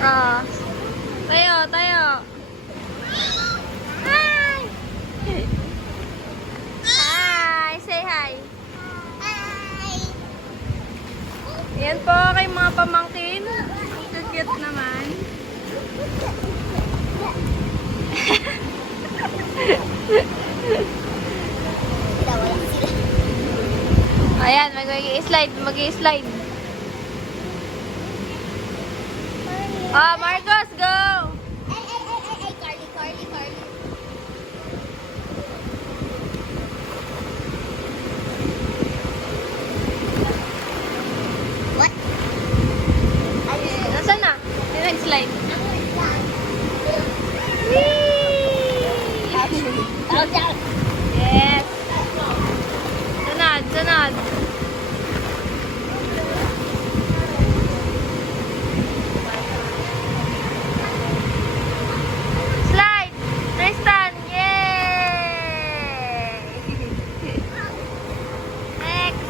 Ah. Tayo, tayo. Hi! Hi! Say hi. Hi! Yan po kay mga pamangkin. Cute naman. Dawal sila. Ayan, mag-i-slide, mag-i-slide. Ah, Marcos, go! Ay, Carly, Carly, Carly. What? Nasaan na? Yung nag-slide. Down. Yes. Sunod, sunod. Slide! Tristan! Yay! Next!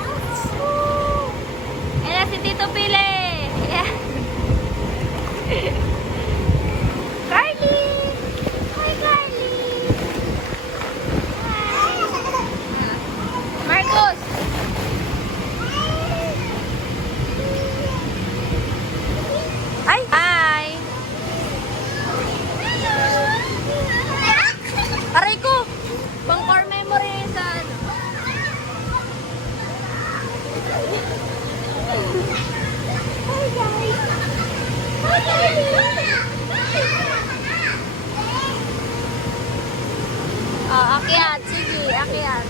Ayan si Tito Pile! Yeah. Carly! Hi, Carly! Marcos! Ay! Hi! Aray ko! Pang core memory sa ano. Hi, guys. Hi, Carly. Oh, akyat. Sige, akyat.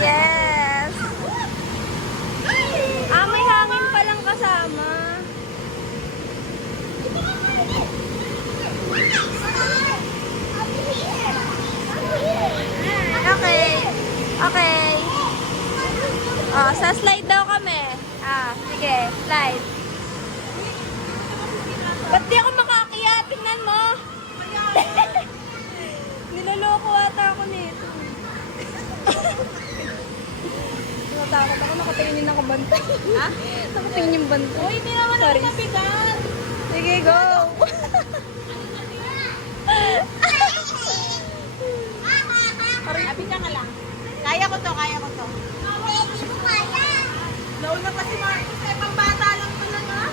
Yes! Ah, may hangin palang kasama. Okay. Okay. Oh, sa slide daw kami. Ah, sige, slide. Ba't di ako makaakyat? Tingnan mo. Niloloko ata ako nito. Natakot ako, nakatingin yung nakabantay. Ha? Nakatingin yung bantay. Uy, hindi naman ako nabigat. Sige, go. Abi ka nga lang. Kaya ko to, kaya ko to. Nauna pa si Marcos, eh, pambata lang to lang, ha?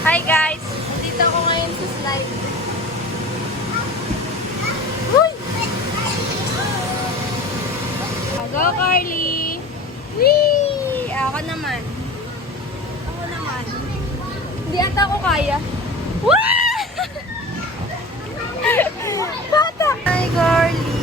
Hi guys! Dito ako ngayon sa slide. Uy! Go, Carly! Whee! Ako naman. Ako naman. Hindi ata ako kaya. Wah! Bata! Hi, Carly!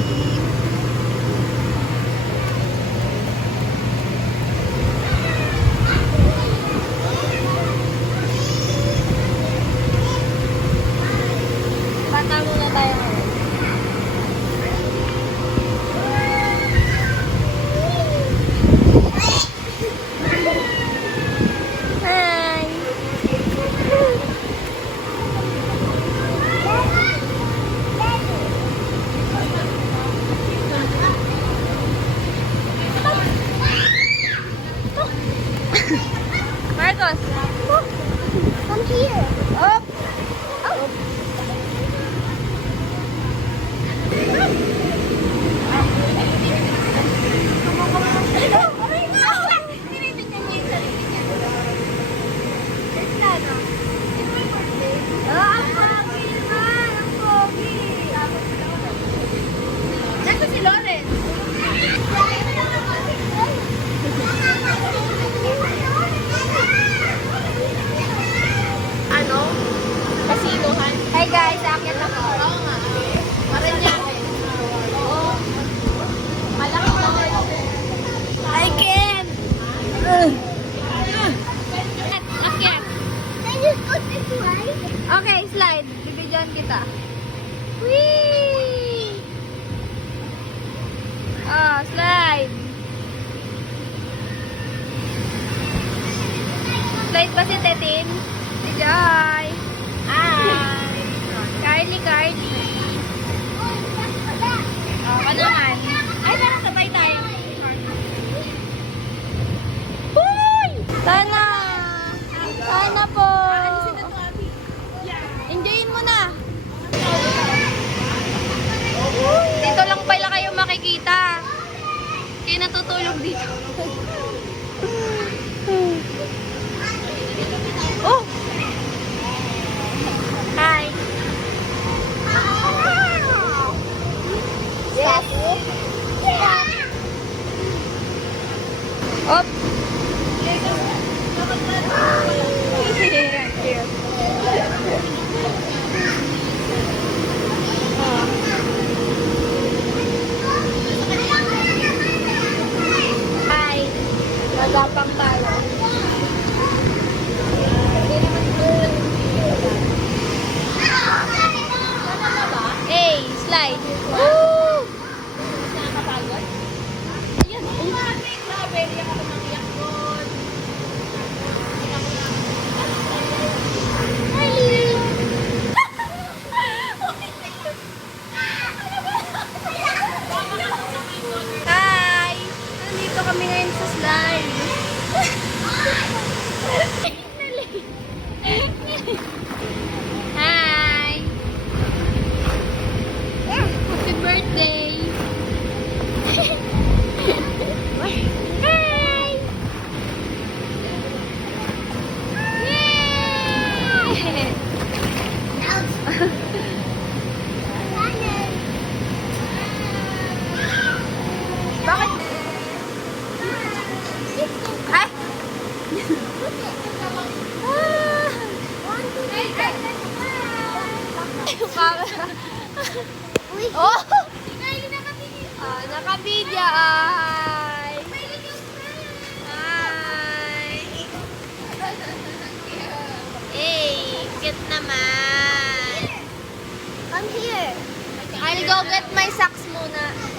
Bata muna tayo ngayon. Hi! Marcos! Come here. Up! Oh. Si Loren. Ano? Kasinuhan. Hey guys, aakyat ako. Oo nga. Maranyaque. Oo. Malaki to. I can't. Akyat. Can you go this way? Okay, slide. Bibidyoan kita. Whee! Ah, slide. Slide pa si Tetin. Si Joy. Hi. Carly, Carly. Oh, ka naman. Ay, tara, sabay tayo. dito. Oh! Hi! Yes! Up! Hi! Nagapang tayo. Hey, slide. Woo! Nakakapagod? Ayan. Grabe, iyak ako ng iyak doon. Hi! Nandito kami ngayon sa slide. Hi! Happy birthday! Hi! Yay! Bakit? Ay! Oh! Naka-video ay! Hi! Hey, cute naman! Come here. I'll go get my socks muna.